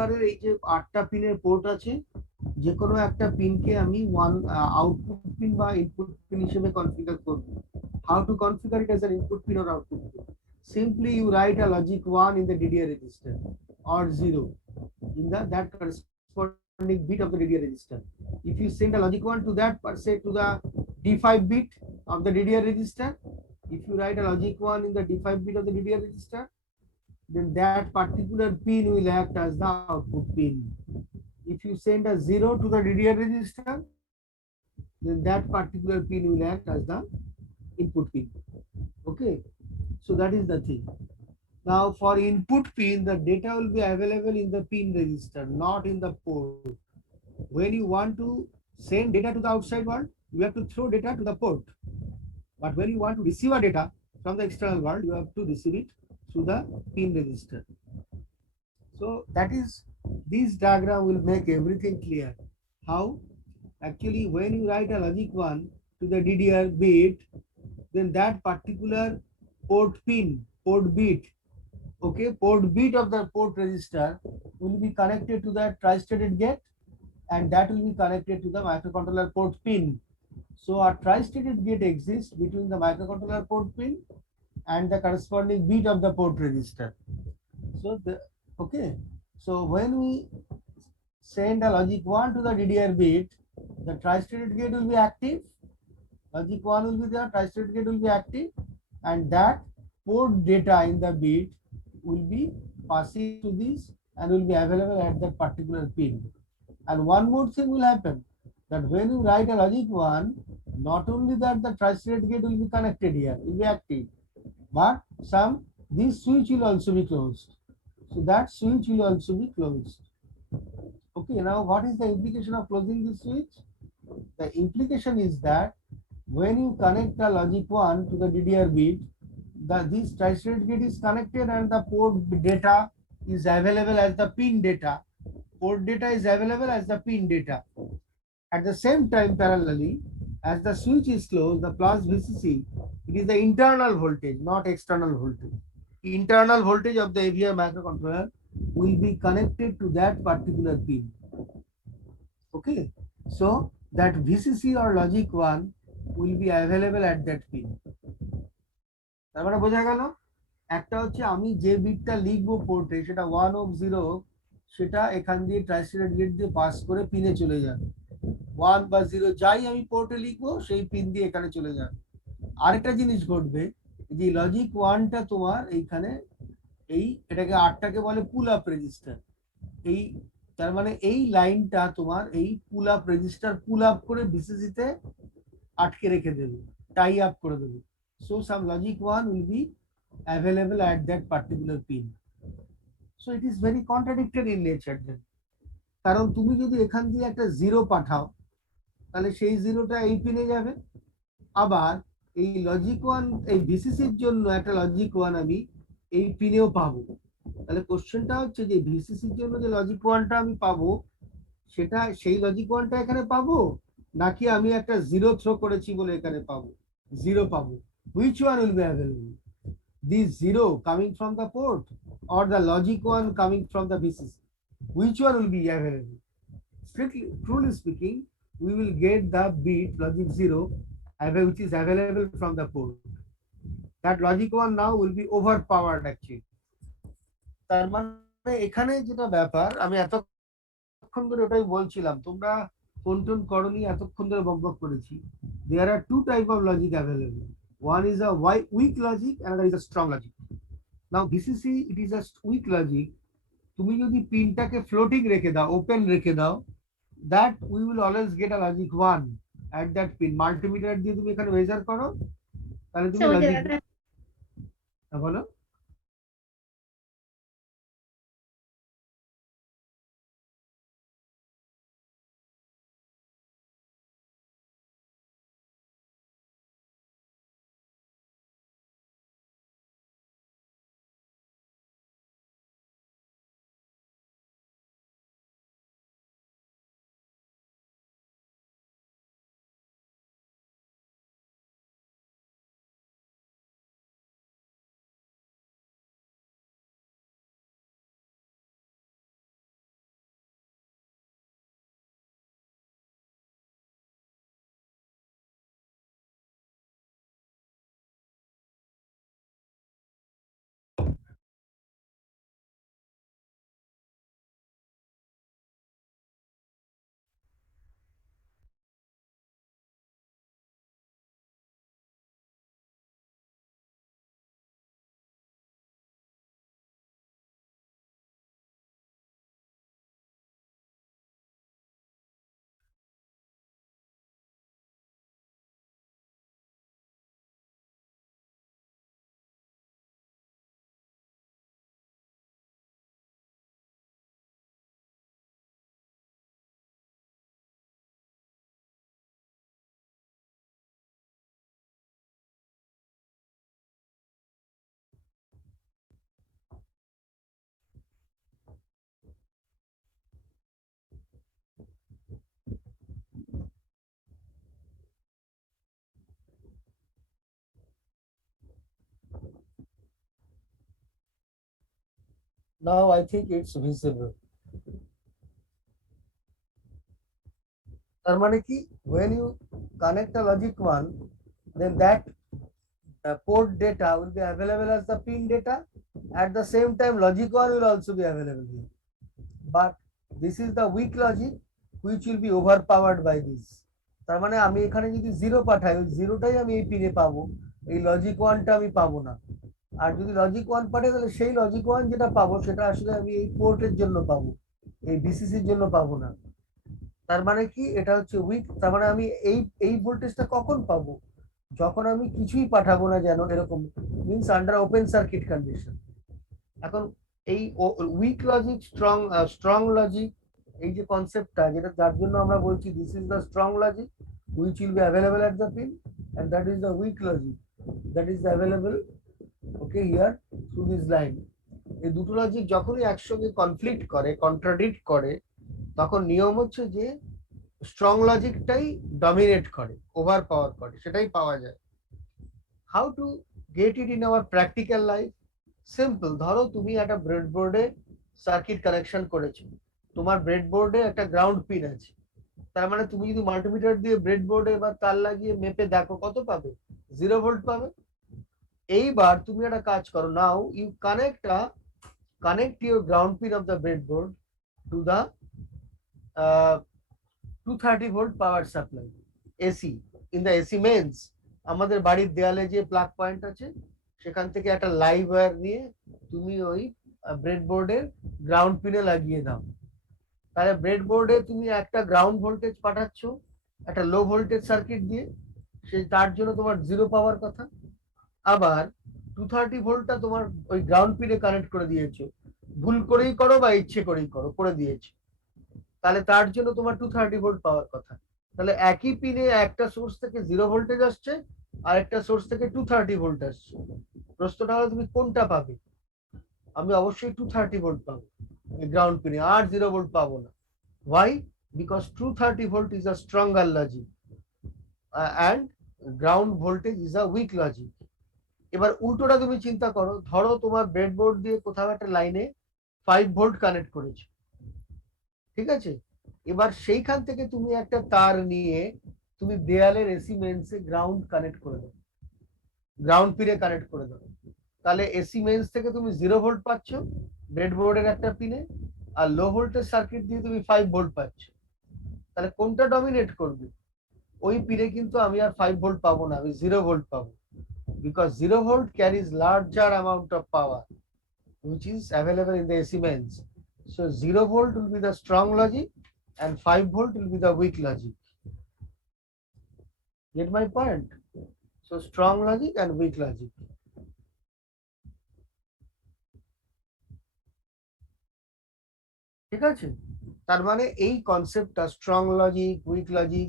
কন্ট্রোলারের এই যে 8টা পিনের পোর্ট আছে, যে কোনো একটা পিনকে আমি আউটপুট পিন বা ইনপুট পিন হিসেবে কনফিগার করব। How to configure it as an input pin or output pin? Simply you write a logic 1 in the DDR register or 0 in that corresponding bit of the DDR register. If you send a logic 1 to that, per se, to the D5 bit of the DDR register, if you write a logic 1 in the D5 bit of the DDR register, then that particular pin will act as the output pin. If you send a 0 to the DDR register, then that particular pin will act as the input pin. Okay, so that is the thing. Now for input pin, the data will be available in the pin register, not in the port. When you want to send data to the outside world, you have to throw data to the port. But when you want to receive a data from the external world, you have to receive it through the pin register. So that is, this diagram will make everything clear. How? Actually, when you write a logic 1 to the DDR bit, then that particular port pin, port bit, okay, port bit of the port register will be connected to the tri-stated gate, and that will be connected to the microcontroller port pin. So a tri-stated gate exists between the microcontroller port pin and the corresponding bit of the port register. So okay, so when we send a logic 1 to the DDR bit, the tri-stated gate will be active, logic 1 will be there, tri-stated gate will be active, and that port data in the bit will be passing to this and will be available at that particular pin. And one more thing will happen, that when you write a logic 1, not only that the tri-stated gate will be connected here, will be active, but this switch will also be closed. So that switch will also be closed. Okay, now what is the implication of closing this switch? The implication is that when you connect the logic 1 to the DDR bit, this tri-stated gate is connected and the port data is available as the pin data. Port data is available as the pin data. At the same time, parallelly, as the switch is closed, the plus VCC, it is the internal voltage, not external voltage. Internal voltage of the AVR microcontroller will be connected to that particular pin. Okay, so that VCC or logic 1 will be available at that pin. তার মানে বোঝা গেল, একটা হচ্ছে আমি যে বিটটা লিখবো পোর্টে, সেটা 1 হোক 0 হোক, সেটা এখান দিয়ে ট্রাইস্টেটেড গেট দিয়ে পাস করে পিনে চলে যাবে। 1 বা 0 যাই আমি পোর্টে লিখবো, সেই পিন দিয়ে এখানে চলে যাবে। আরেকটা জিনিস ঘটবে, যে লজিক 1টা তোমার এইখানে এটাকে 8টাকে বলে পুল আপ রেজিস্টার। এই তার মানে এই লাইনটা তোমার এই pull up register pull up করে ভিসিসিতে আটকে রেখে দেবে, টাই আপ করে দেবে। So some logic 1 will be available at that particular pin. So it is very contradictory in nature then. কারণ তুমি যদি এখান দিয়ে একটা 0 পাঠাও, তাহলে সেই 0টা এই পিনে যাবে। আবার এই লজিক 1, এই ভিসিসির জন্য একটা লজিক 1 আমি এই পিনেও পাবো। তাহলে কোশ্চেনটা হচ্ছে যে ভিসিসির জন্য যে লজিক 1টা আমি পাবো, সেটা সেই লজিক 1টা এখানে পাবো, নাকি আমি একটা 0 থ্রো করেছি বলে এখানে পাবো? 0 পাবো। Which one will be available? This 0 coming from the port or the logic 1 coming from the VCC? Which one will be available? Strictly, truly speaking, we will get the bit logic 0 which is available from the port. That logic 1 now will be overpowered actually. তার মানে এখানে যেটা ব্যাপার, আমি এতক্ষণ ধরে ওটাই বলছিলাম, তোমরা ফোন টোন করনি, এতক্ষণ ধরে বকবক করেছি। There are two type of logic available. One is a weak logic, another is a strong logic. Now VCC, it is a weak logic. তুমি যদি পিনটাকে ফ্লোটিং রেখে দাও, ওপেন রেখে দাও, that we will always get a logic 1 at that pin. Multimeter দিয়ে তুমি এখানে measure করো, তাহলে তুমি লজিক বলো। Now I think it's visible. তার মানে কি, when you connect a logic 1, then that port data will be available as the pin data. At the same time, logic 1 will also be available here. But this is the weak logic which will be overpowered by this. তার মানে আমি এখানে যদি 0 পাঠাই, ওই 0টাই আমি এই পিনে পাবো, এই লজিক 1টা আমি পাবো না। আর যদি লজিক 1 পাঠাই, তাহলে সেই লজিক 1 যেটা পাবো সেটা আসলে আমি এই পোর্টের জন্য পাবো, এই ভিসিসির জন্য পাবো না। তার মানে কি, এটা হচ্ছে উইক। তার মানে আমি এই ভোল্টেজটা কখন পাবো, যখন আমি কিছুই পাঠাবো না, যেন এরকম, means under open circuit condition. এখন এই উইক লজিক, স্ট্রং লজিক, এই যে কনসেপ্টটা, যেটা যার জন্য আমরা বলছি this is the strong logic which will be available at the pin, and that is the weak logic that is available okay here through this line. এই দুটো লজিক যখনই একসঙ্গে কনফ্লিক্ট করে, কন্ট্রাডিক্ট করে, তখন নিয়ম হচ্ছে যে স্ট্রং লজিকটাই ডমিনেট করে, ওভার পাওয়ার করে, সেটাই পাওয়া যায়। How to get it in our practical life? Simple. ধরো তুমি একটা ব্রেডবোর্ডে সার্কিট কানেকশন করেছো, তোমার ব্রেডবোর্ডে একটা গ্রাউন্ড পিন আছে। তার মানে তুমি যদি মাল্টিমিটার দিয়ে ব্রেডবোর্ডে বা তার লাগিয়ে মেপে দেখো, কত পাবে? 0 ভোল্ট পাবে। এইবার তুমি একটা কাজ করো, now you connect your ground pin of the breadboard to the 230 volt power supply AC. In the AC mains, আমাদের বাড়ির দেয়ালে যে প্লাগ পয়েন্ট আছে, সেখান থেকে একটা লাইভ ওয়্যার নিয়ে তুমি ওই ব্রেডবোর্ডের গ্রাউন্ড পিনে লাগিয়ে দাও। তাহলে ব্রেডবোর্ডে তুমি একটা গ্রাউন্ড ভোল্টেজ পাঠাচ্ছ একটা লো ভোল্টেজ সার্কিট দিয়ে, সেই তার জন্য তোমার 0 পাওয়ার কথা। আবার 230 ভোল্টটা তোমার ওই গ্রাউন্ড পিনে কানেক্ট করে দিয়েছো, ভুল করেই করো বা ইচ্ছে করেই করো, করে দিয়েছো, তাহলে তার জন্য তোমার 230 ভোল্ট পাওয়ার কথা। তাহলে একই পিনে একটা সোর্স থেকে 0 ভোল্টেজ আসছে, আর একটা সোর্স থেকে 230 ভোল্ট আসছে। প্রশ্নটা হলো তুমি কোনটা পাবে? আমি অবশ্যই 230 ভোল্ট পাবো গ্রাউন্ড পিনে, আর 0 ভোল্ট পাবো না। Why? Because 230 volt is a stronger logic and ground voltage is a weak logic. এবার উল্টোটা তুমি চিন্তা করো, ধরো তোমার ব্রেডবোর্ড দিয়ে কোথাও একটা লাইনে 5 ভোল্ট কানেক্ট করেছে, ঠিক আছে? এবার সেইখান থেকে তুমি একটা তার নিয়ে তুমি দেয়ালের এসি মেন্সে গ্রাউন্ড কানেক্ট করে দাও, গ্রাউন্ড পিনে কানেক্ট করে দাও। তাহলে এসি মেন্স থেকে তুমি 0 ভোল্ট পাচ্ছ ব্রেডবোর্ডের একটা পিনে, আর লো ভোল্টেজ সার্কিট দিয়ে তুমি 5 ভোল্ট পাচ্ছ। তাহলে কোনটা ডমিনেট করবে? ওই পিনে কিন্তু আমি আর 5 ভোল্ট পাবো না, আমি 0 ভোল্ট পাবো, because 0 volt carries larger amount of power which is available in the AC mains. So 0 volt will be the strong logic and 5 volt will be the weak logic. Get my point? So strong logic and weak logic. ঠিক আছে? তার মানে এই কনসেপ্টটা strong logic, week logic,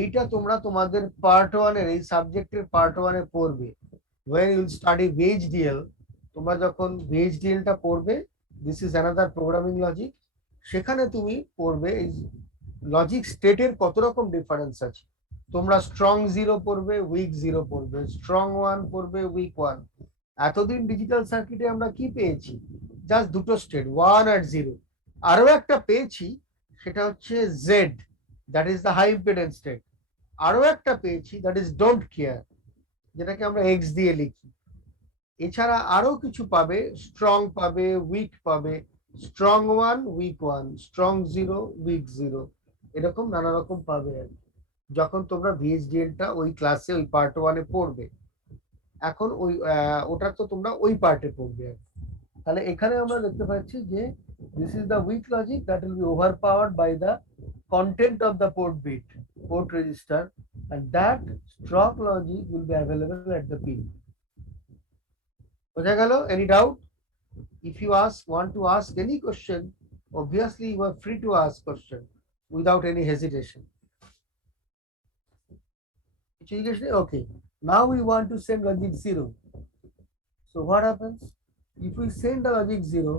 এইটা তোমরা তোমাদের part 1 এর এই সাবজেক্টের পার্ট 1 এ পড়বে। when you study VHDL, তোমরা যখন VHDL টা পড়বে, this is another programming logic, সেখানে তুমি পড়বে এই লজিক স্টেটের কত রকম ডিফারেন্স আছে। তোমরা স্ট্রং 0 পড়বে, উইক 0 পড়বে, স্ট্রং 1 পড়বে, উইক 1। এতদিন ডিজিটাল সার্কিটে আমরা কি পেয়েছি? জাস্ট দুটো স্টেট, 1 আর 0। আরো একটা পেয়েছি, সেটা হচ্ছে Z, that is the high impedance state. আরো একটা পেয়েছি, দ্যাট ইজ ডোন্ট কেয়ার, যেটাকে আমরা এক্স দিয়ে লিখি। এছাড়া আরো কিছু পাবে, স্ট্রং পাবে, উইক পাবে, স্ট্রং 1, উইক 1, স্ট্রং 0, উইক 0, এরকম নানা রকম পাবে আর কি, যখন তোমরা ভিএইচডিএলটা ওই ক্লাসে ওই পার্ট 1 এ পড়বে। এখন ওই ওটা তো তোমরা ওই পার্টে পড়বে আর কি। তাহলে এখানে আমরা দেখতে পাচ্ছি যে this is the weak logic that will be overpowered by the content of the port bit, port register, and that strong logic will be available at the pin. বোঝা গেল? Any doubt? If you want to ask any question, obviously you are free to ask question without any hesitation. Okay, now we want to send logic 0. So what happens? If we send the logic 0,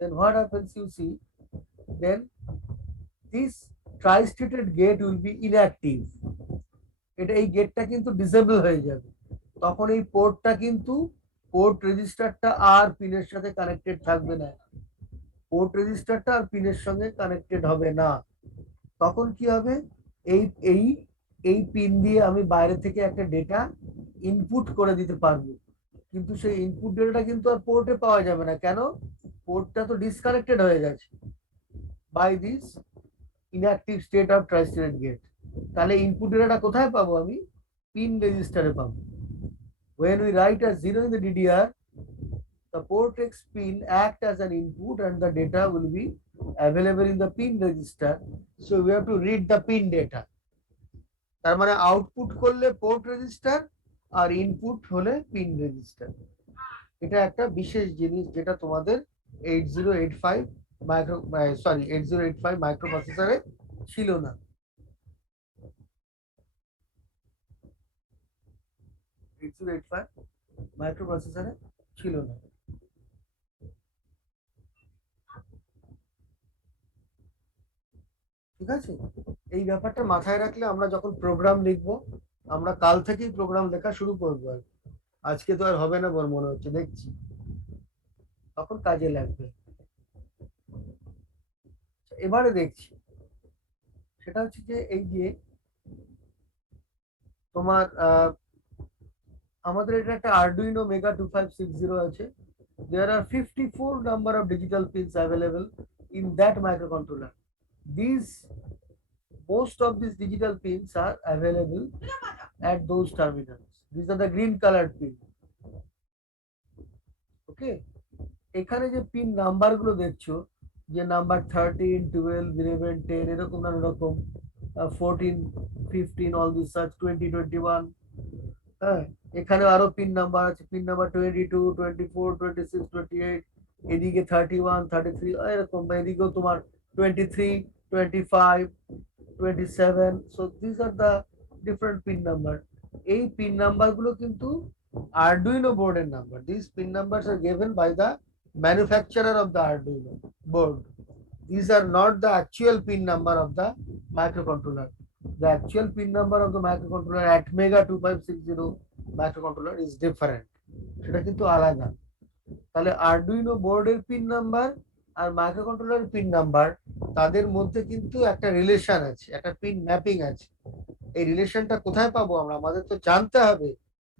then what happens, you see, then this tri-stated gate will be inactive. এটা এই গেটটা কিন্তু disable হয়ে যাবে, তখন এই পোর্টটা কিন্তু port রেজিস্টারটা আর পিনের সাথে কানেক্টেড থাকবে না, পোর্ট রেজিস্টারটা আর পিনের সঙ্গে কানেক্টেড হবে না। তখন কি হবে, এই এই এই পিন দিয়ে আমি বাইরে থেকে একটা ডেটা ইনপুট করে দিতে পারবো, কিন্তু সেই ইনপুট ডেটাটা কিন্তু আর পোর্টে পাওয়া যাবে না। কেন? পোর্টটা তো ডিসকানেক্টেড হয়ে গেছে by this inactive state of tristated gate. তাহলে ইনপুট ডেটাটা কোথায় পাবো? আমি পিন রেজিস্টারে পাবো। When we write a 0 in the DDR, the port X pin act as an input and the data will be available in the pin register. So we have to read the pin data. তার মানে output করলে port register আর input হলে pin register. এটা একটা বিশেষ জিনিস যেটা তোমাদের 8085 মাইক্রো প্রসেসরে ছিল না। 8085 মাইক্রো প্রসেসরে ছিল না। ঠিক আছে, এই ব্যাপারটা মাথায় রাখলে আমরা যখন প্রোগ্রাম লিখবো, আমরা কাল থেকেই প্রোগ্রাম লেখা শুরু করবো। আর আজকে তো আর হবে না বলে মনে হচ্ছে, দেখছি তখন কাজে লাগবে। এবারে দেখছি সেটা হচ্ছে যে এই যে তোমার আমাদের এটা একটা আরডুইনো মেগা 2560 আছে। There are 54 number of digital pins available in that microcontroller. These Most of these digital pins are available at those terminals. These are the green colored pin. Okay, এখানে যে পিন নাম্বার গুলো দেখছো, যে number 13, 12, 11, 10 এরকম নানা রকম, 14, 15, all these such 20, 21, হ্যাঁ, এখানে আরো পিন নাম্বার আছে, পিন নাম্বার 22, 24, 26, 28, এদিকে 31, 33 এরকম, এদিকেও তোমার 23, 25, 27. So these are the different pin number. এই পিন নাম্বার গুলো কিন্তু Arduino board এর number. These pin numbers are given by the manufacturer of the Arduino board. These are not the actual pin number of the microcontroller. The actual pin number of the microcontroller at Mega 2560 microcontroller is different. সেটা কিন্তু আলাদা। তাহলে Arduino বোর্ডের pin number আর মাইক্রোকন্ট্রোলারের pin number, তাদের মধ্যে কিন্তু একটা রিলেশন আছে, একটা পিন ম্যাপিং আছে। এই রিলেশনটা কোথায় পাবো আমরা? আমাদের তো জানতে হবে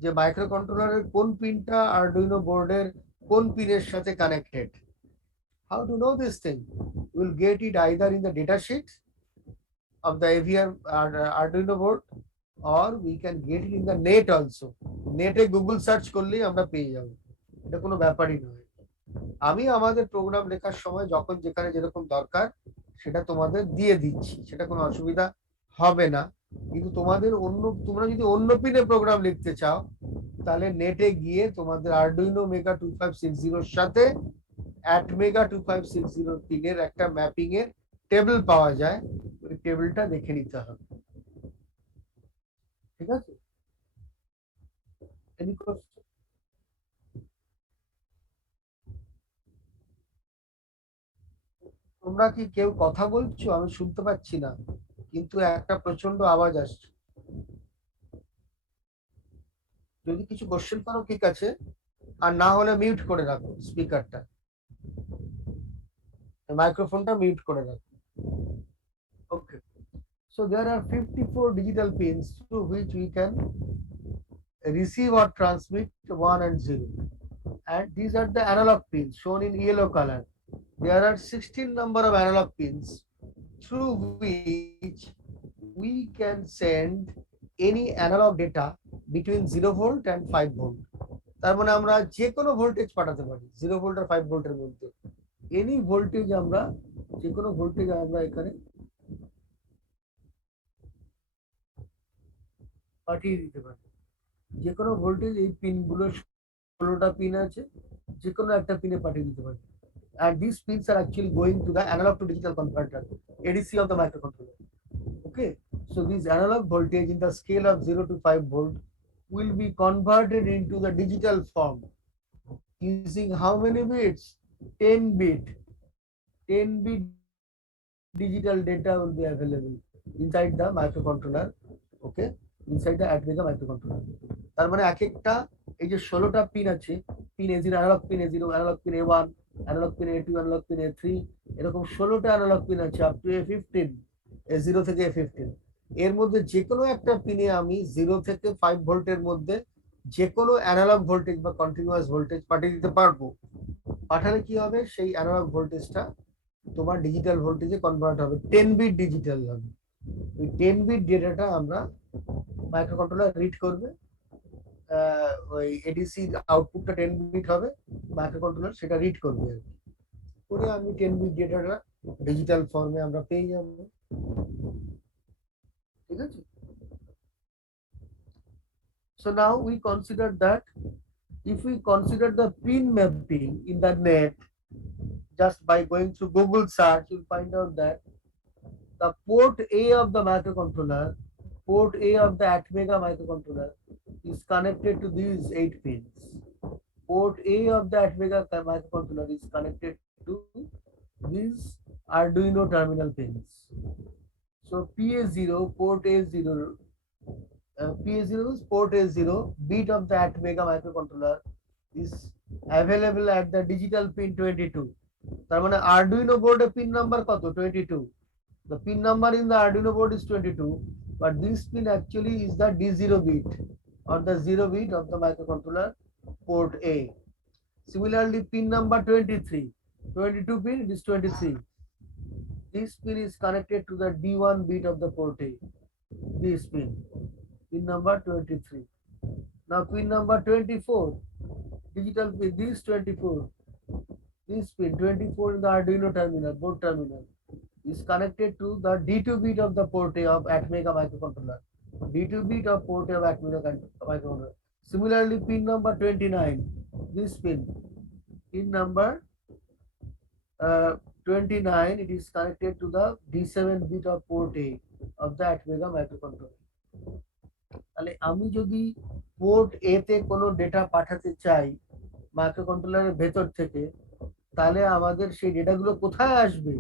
যে মাইক্রোকন্ট্রোলারের কোন পিনটা আরডুইনো বোর্ডের কোন পিনের সাথে connected. How to know this thing? You will get it either in the data sheet of the AVR Arduino board, or we can get it in the net also. নেটে গুগল সার্চ করলেই আমরা পেয়ে যাব, এটা কোনো ব্যাপারই নয়। আমি আমাদের প্রোগ্রাম লেখার সময় যখন যেখানে যেরকম দরকার সেটা তোমাদের দিয়ে দিচ্ছি, সেটা কোনো অসুবিধা হবে না। কিন্তু তোমরা যদি অন্য পিনে প্রোগ্রাম লিখতে চাও, তাহলে নেটে গিয়ে তোমাদের আরডুইনো মেগা 2560 এর সাথে মেগা 2560 পিনের একটা ম্যাপিং এর টেবিল পাওয়া যায়, ওই টেবিলটা দেখে নিতে হবে। ঠিক আছে, তোমরা কি কেউ কথা বলছো? আমি শুনতে পাচ্ছি না, কিন্তু একটা প্রচন্ড আওয়াজ আসছে। যদি কিছু কোশ্চেন করো ঠিক আছে, আর না হলে মিউট করে রাখো স্পিকারটা, মাইক্রোফোনটা মিউট করে রাখো। ওকে, so there are 54 digital pins through which we can receive or transmit 1 and 0, and these are the analog pins shown in yellow color. There are 16 number of analog pins through which we can send any analog data between 0 volt and 5 volt. তার মানে আমরা যে কোনো voltage পাঠাতে পারি 0 volt আর 5 ভোল্টের মধ্যে। Any voltage আমরা, যে কোনো ভোল্টেজ আমরা এখানে পাঠিয়ে দিতে পারি। যে কোনো ভোল্টেজ এই পিনগুলো 16টা পিন আছে, যে কোনো একটা পিনে পাঠিয়ে দিতে পারি। And these pins are actually going to the analog to digital converter, ADC of the microcontroller. Okay, so this analog voltage in the scale of 0 to 5 volt will be converted into the digital form using how many bits? 10 bit. 10 bit digital data will be available inside the microcontroller. Okay, inside the ATmega microcontroller. তার মানে এক একটা এই যে 16টা pin আছে, pin A0, analog pin A0, analog pin A1, analog pin A2, analog pin A3, এরকম 16টা অ্যানালগ পিন আছে আপ টু A15, A0 থেকে A15। এর মধ্যে যে কোনো একটা পিনে আমি 0 থেকে 5 ভোল্টের মধ্যে যে কোনো অ্যানালগ ভোল্টেজ বা কন্টিনিউয়াস ভোল্টেজ পাঠিয়ে দিতে পারবো। পাঠালে কি হবে, সেই অ্যানালগ ভোল্টেজটা তোমার ডিজিটাল ভোল্টেজে কনভার্ট হবে, 10 বিট ডিজিটাল হবে। ওই 10 বিট ডেটাটা আমরা মাইক্রোকন্ট্রোলার রিড করবে, ওই এডিসি আউটপুটটা 10 বিট হবে, মাইক্রোকন্ট্রোলার সেটা রিড করবে, করে আমি 10 বিট ডেটাটা ডিজিটাল ফর্মে আমরা পেয়ে যাব। ঠিক আছে? So now we consider that if we consider the pin mapping in the net, just by going through Google search, you'll find out that the port A of the microcontroller, port A of the Atmega microcontroller is connected to these 8 pins. Port A of the Atmega microcontroller is connected to these Arduino terminal pins. So PA0, port A0, PA0 is port A0, bit of the Atmega microcontroller is available at the digital pin 22. তার মানে Arduino board এ pin number কত? 22. The pin number in the Arduino board is 22, but this pin actually is the D0 bit or the 0 bit of the microcontroller port A. Similarly, pin number 23, 22 pin, it is 23. This pin is connected to the D1 bit of the port A. This pin number 23. Now pin number 24, digital pin, this 24, this pin 24 in the Arduino terminal, board terminal, is connected to the D2 bit of the port A of Atmega microcontroller. D2 bit of port A of Atmega microcontroller. Similarly, pin number 29, this pin number 29, it is connected to the D7 bit of port A of the Atmega microcontroller. তাহলে আমি যদি port এ তে কোনো data পাঠাতে চাই মাইক্রোকন্ট্রোলারের ভেতর থেকে, তাহলে আমাদের সেই ডেটাগুলো কোথায় আসবে?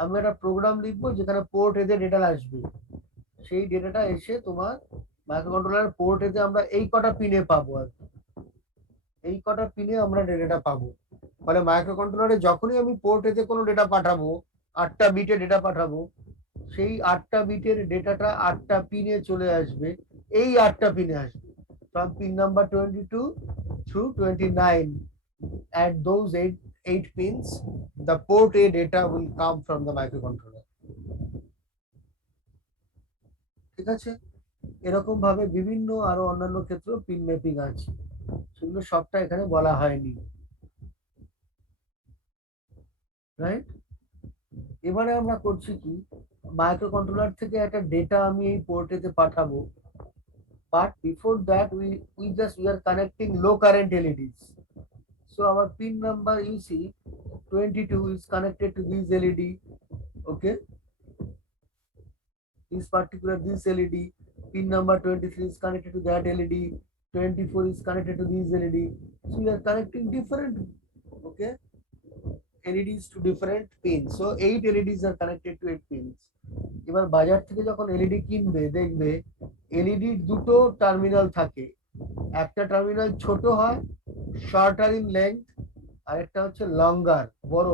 আমি একটা প্রোগ্রাম লিখবো যেখানে পোর্ট এতে ডেটা আসবে, সেই ডেটাটা এসে তোমার মাইক্রোকন্ট্রোলার পোর্ট এতে আমরা এই কটা পিনে পাবো, আর এই কটা পিনে আমরা ডেটাটা পাবো। ফলে মাইক্রোকন্ট্রোলারে যখনই আমি পোর্ট এতে কোনো ডেটা পাঠাবো, 8টা বিটে ডেটা পাঠাবো, সেই 8টা বিটের ডেটাটা 8টা পিনে চলে আসবে, এই 8টা পিনে আসবে। From pin number 22 through 29, at those 8 pins, the port A data will come from the microcontroller. ঠিক আছে? এরকম ভাবে বিভিন্ন আরো অন্যান্য ক্ষেত্রে পিন ম্যাপিং আছে, সেগুলো সবটা এখানে বলা হয়নি, রাইট? এবারে আমরা করছি কি, মাইক্রোকন্ট্রোলার থেকে একটা ডেটা আমি এই পোর্টেতে পাঠাবো, but before that we are connecting low current LEDs. So our pin number, you see, 22 is connected to this LED. Okay, this LED. Pin number 23 is connected to that LED. 24 is connected to this LED. So we are connecting different, okay, LEDs to different pins. So 8 LEDs are connected to 8 pins. এবার বাজার থেকে যখন LED কিনবে, দেখবে LED দুটো terminal থাকে, একটা terminal ছোট হয়, শর্টার ইন লেন্থ, আর একটা হচ্ছে লঙ্গার, বড়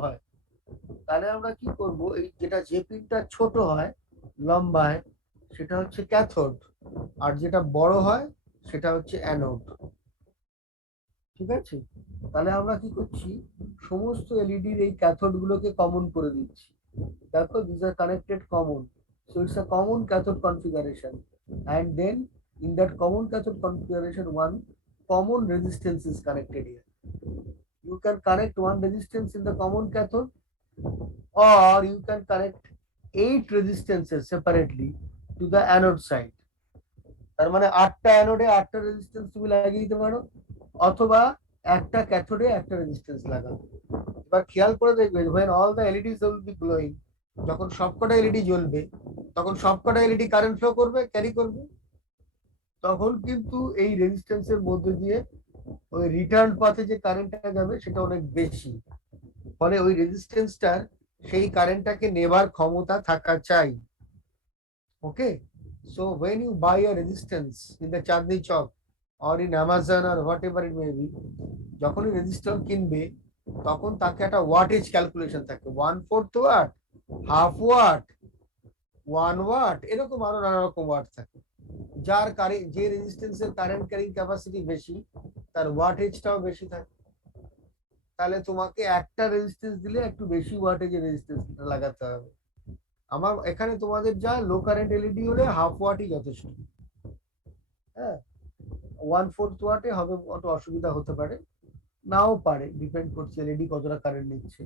হয়। তাহলে আমরা কি করব, এই যেটা যে পিনটা ছোট হয়, লম্বা হয়, সেটা হচ্ছে ক্যাথোড, আর যেটা বড় হয় সেটা হচ্ছে অ্যানোড। ঠিক আছে? তাহলে আমরা কি করছি, সমস্ত এলইডির এই ক্যাথোড গুলোকে কমন করে দিচ্ছি। দেখো, these are connected common, so it's a common cathode configuration, and then in that common cathode configuration, one common resistance is connected here. You can connect one resistance in the common cathode, or you can connect 8 resistances separately to the anode side. তার মানে 8টা অ্যানোডে 8টা resistance তুমি লাগিয়ে দিতে পারো, অথবা একটা ক্যাথোডে একটা resistance লাগাও। এবার খেয়াল করে দেখবে, when all the LEDs will be glowing, যখন সবকটা এলইডি জ্বলবে, তখন সবকটা এলইডি কারেন্ট ফ্লো করবে, ক্যারি করবে, তখন কিন্তু এই রেজিস্ট্যান্সের মধ্যে দিয়ে ওই রিটার্ন পাথে যে কারেন্টটা যাবে সেটা অনেক বেশি, ফলে ওই রেজিস্ট্যান্সটার সেই কারেন্টটাকে নেবার ক্ষমতা থাকা চাই। ওকে, so when you buy a resistance in the Chandni Chowk, or in Amazon or whatever it may be, যখনই রেজিস্টার কিনবে তখন তাকে একটা ওয়াটেজ ক্যালকুলেশন থাকে, 1/4 ওয়াট, হাফ ওয়াট, 1 ওয়াট, এরকম আরো নানা রকম ওয়াট থাকে। যার যে রেজিস্ট্যান্সের কারেন্ট ক্যারিং ক্যাপাসিটি বেশি তার ওয়াটেজটাও বেশি থাকে। তাহলে তোমাকে একটা রেজিস্ট্যান্স দিলে একটু বেশি ওয়াটেজের রেজিস্ট্যান্সটা লাগাতে হবে। আমার এখানে তোমাদের যা লো কারেন্ট এলইডি হলে হাফ ওয়াটই যথেষ্ট। হ্যাঁ, 1/4 ওয়াটে হবে একটু অসুবিধা হতে পারে, নাও পারে, ডিপেন্ড করছে এলইডি কতটা কারেন্ট নিচ্ছে।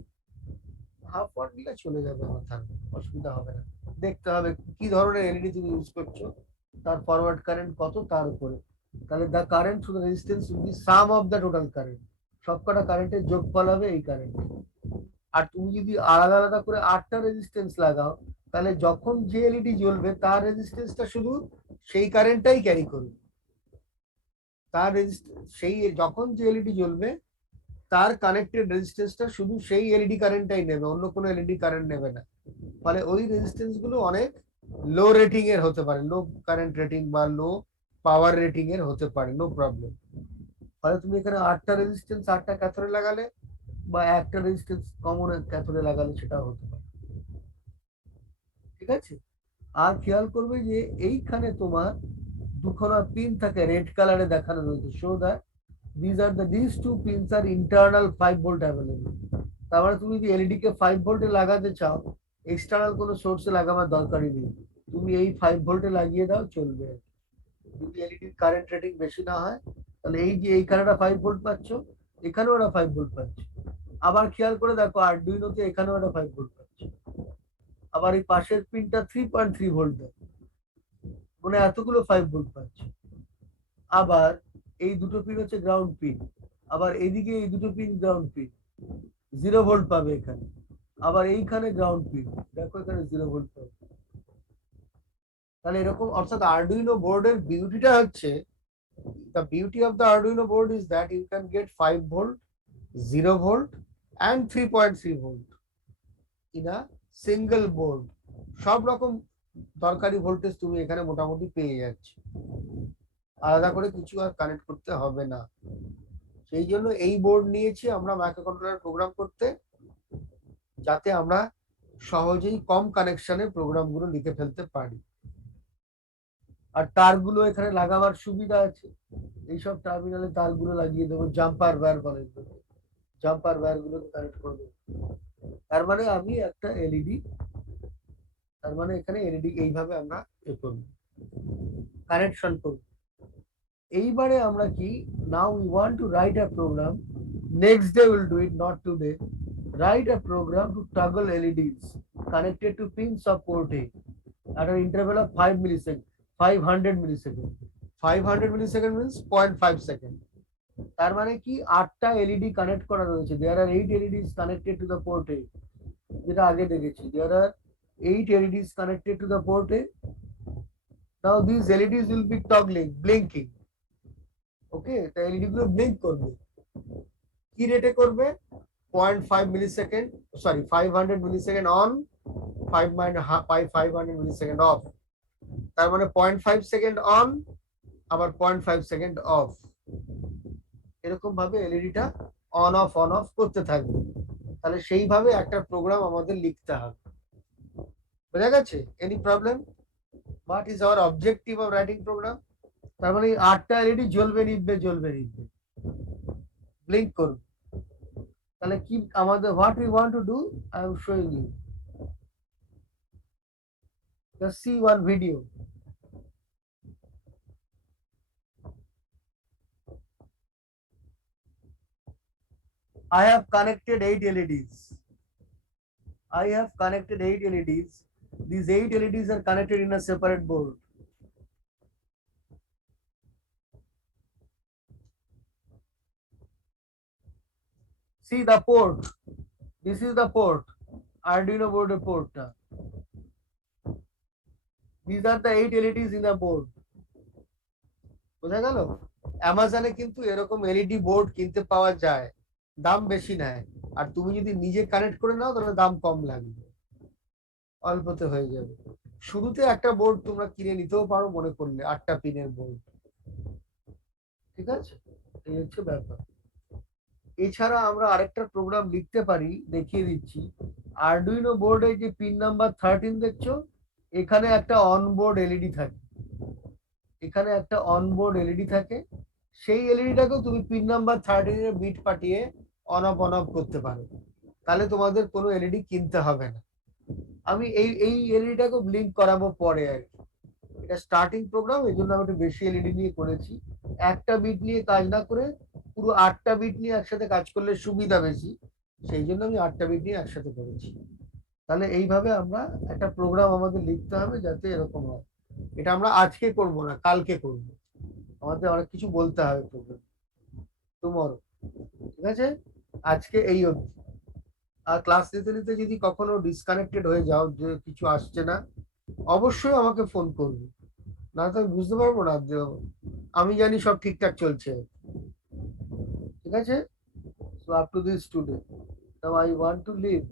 হাফ ওয়াট দিলে চলে যাবে, আমার ধারণা অসুবিধা হবে না। দেখতে হবে কি ধরনের এলইডি তুমি ইউজ করছো, তার ফরওয়ার্ড কারেন্ট কত তার উপরে। তাহলে the current to the resistance will be some of the total current, সবকটা কারেন্টের যোগফল হবে এই কারেন্ট। আর তুমি যদি আলাদা আলাদা করে 8টা রেজিস্ট্যান্স লাগাও, তাহলে যখন যে এলইডি জ্বলবে তার রেজিস্ট্যান্সটা শুধু সেই কারেন্টটাই ক্যারি করবে। তার সেই যখন যে এলইডি জ্বলবে তার কানেক্টেড রেজিস্ট্যান্সটা শুধু সেই এলইডি কারেন্টটাই নেবে, অন্য কোনো এলইডি কারেন্ট নেবে না। ফলে ওই রেজিস্ট্যান্স গুলো অনেক লো রেটিং এর হতে পারে, লো কারেন্ট রেটিং বা লো পাওয়ার রেটিং এর হতে পারে, নো প্রবলেম। ফলে তুমি এখানে 8টা রেজিস্ট্যান্স 8টা ক্যাথোডে লাগালে বা একটা রেজিস্ট্যান্স কমন ক্যাথোডে লাগালে সেটাও হতে পারে। ঠিক আছে। আর খেয়াল করবে যে এইখানে তোমার দুখানা পিন থাকে, রেড কালারে দেখানো রয়েছে, show that these two pins are internal 5 volt available. তার মানে তুমি যদি এলইডি কে 5 ভোল্টে লাগাতে চাও, এক্সটার্নাল কোনো সোর্সে লাগাবার দরকারই নেই, তুমি এই 5 ভোল্টে লাগিয়ে দাও চলবে। যদি এলইডি কারেন্ট রেটিং বেশি না হয়, তাহলে এই যে এইখানে একটা 5 ভোল্ট পাচ্ছ, এখানেও একটা 5 ভোল্ট পাচ্ছ। আবার খেয়াল করে দেখো আরডুইনোতে এখানেও একটা 5 ভোল্ট পাচ্ছ। আবার এই পাশের পিনটা 3.3 ভোল্ট দেয়, মানে এতগুলো 5 ভোল্ট পাচ্ছ। আবার এই দুটো পিন হচ্ছে গ্রাউন্ড পিন, আবার এইদিকে এই দুটো পিন গ্রাউন্ড পিন, 0 ভোল্ট পাবে এখানে। আবার এইখানে গ্রাউন্ড পিন, দেখো এখানে 0 ভোল্ট পাবে। তাহলে এরকম, অর্থাৎ আরডুইনো বোর্ডের বিউটিটা হচ্ছে, the beauty of the Arduino board is that you can get 5 volt, 0 volt and 3.3 volt in a single board. সব রকম দরকারি ভোল্টেজ তুমি এখানে মোটামুটি পেয়ে যাচ্ছ, আলাদা করে কিছু আর কানেক্ট করতে হবে না। সেই জন্য এই বোর্ড নিয়েছি আমরা মাইক্রো কন্ট্রোলার প্রোগ্রাম করতে, যাতে আমরা সহজেই কম কানেকশনে প্রোগ্রামগুলো লিখে ফেলতে পারি। আর তারগুলো এখানে লাগাবার সুবিধা আছে, এইসব টার্মিনালে তারগুলো লাগিয়ে দেবো, জাম্পার ওয়্যার বলে, জাম্পার ওয়্যার গুলোকে কানেক্ট করে দেবো। তার মানে আমি একটা এলইডি, তার মানে এখানে এলইডি এইভাবে আমরা কানেকশন করব। এইবারে আমরা কি, now we want to write a program, next day will do it, not today. Write a program to toggle LEDs connected to pins of port A at an interval of 5 milliseconds, 500 milliseconds. 500 milliseconds means 0.5 second. তার মানে কি 8টা LED connect করা রয়েছে, there are 8 LEDs connected to the port A, যেটা আগে দেখেছি, there are 8 LEDs connected to the port A. Now these LEDs will be toggling, blinking. Okay, the LED গুলো blink করবে, কি রেটে করবে, 0.5 millisecond, sorry 500 millisecond on, 500 millisecond of. তার মানে 0.5 সেকেন্ড অন, আবার 0.5 সেকেন্ড অফ, এরকম ভাবে এলইডিটা অন অফ করতে থাকবে। তাহলে সেইভাবে একটা প্রোগ্রাম আমাদের লিখতে হবে। বোঝা গেছে? Any problem? What is our objective of writing program? তার মানে 8টা এলইডি জ্বলবে নিভবে, ব্লিঙ্ক করবে। তাহলে কি আমাদের, what we want to do, I am showing you, just see one video. I have connected 8 LEDs. I have connected 8 LEDs. These 8 LEDs are connected in a separate board. See the port. This is the port. Arduino board port. These are the 8 LEDs in the board. বোঝা গেল? অ্যামাজনে কিন্তু এরকম LED board কিনতে পাওয়া যায়, দাম বেশি নেয়। আর তুমি যদি নিজে কানেক্ট করে নাও তাহলে দাম কম লাগবে, অল্পতে হয়ে যাবে। শুরুতে একটা বোর্ড তোমরা কিনে নিতেও পারো মনে করলে, 8টা পিনের বোর্ড। ঠিক আছে, এই হচ্ছে ব্যাপার। এছাড়া আমরা আরেকটা প্রোগ্রাম লিখতে পারি, দেখিয়ে দিচ্ছি। আরডুইনো বোর্ডে যে পিন নাম্বার 13 দেখছো, এখানে একটা অনবোর্ড এলইডি থাকে, এখানে একটা অনবোর্ড এলইডি থাকে। সেই এলইডিটাকেও তুমি পিন নাম্বার 13 এর বিট পাঠিয়ে অন অফ করতে পারো। তাহলে তোমাদের কোনো এলইডি কিনতে হবে না। আমি এই এলইডিটাকেও ব্লিঙ্ক করাবো পরে আর কি। এটা স্টার্টিং প্রোগ্রাম, এই জন্য আমি একটু বেশি এলইডি নিয়ে করেছি। একটা বিট নিয়ে কাজ না করে পুরো 8টা বিট নিয়ে একসাথে কাজ করলে সুবিধা বেশি, সেই জন্য আমি 8টা বিট নিয়ে একসাথে করেছি। তাহলে এইভাবে আমরা একটা প্রোগ্রাম আমাদের লিখতে হবে যাতে এরকম হয়। এটা আমরা আজকে করব না, কালকে করব। আমাদের অনেক কিছু বলতে হবে প্রোগ্রাম টুমরো। ঠিক আছে, আজকে এই অবধি। আর ক্লাস নিতে নিতে যদি কখনো ডিসকানেক্টেড হয়ে যাও, যে কিছু আসছে না, অবশ্যই আমাকে ফোন করবে, না তো আমি বুঝতে পারবো না যে আমি জানি সব ঠিকঠাক চলছে। ঠিক আছে, so up to this today, now I want to leave.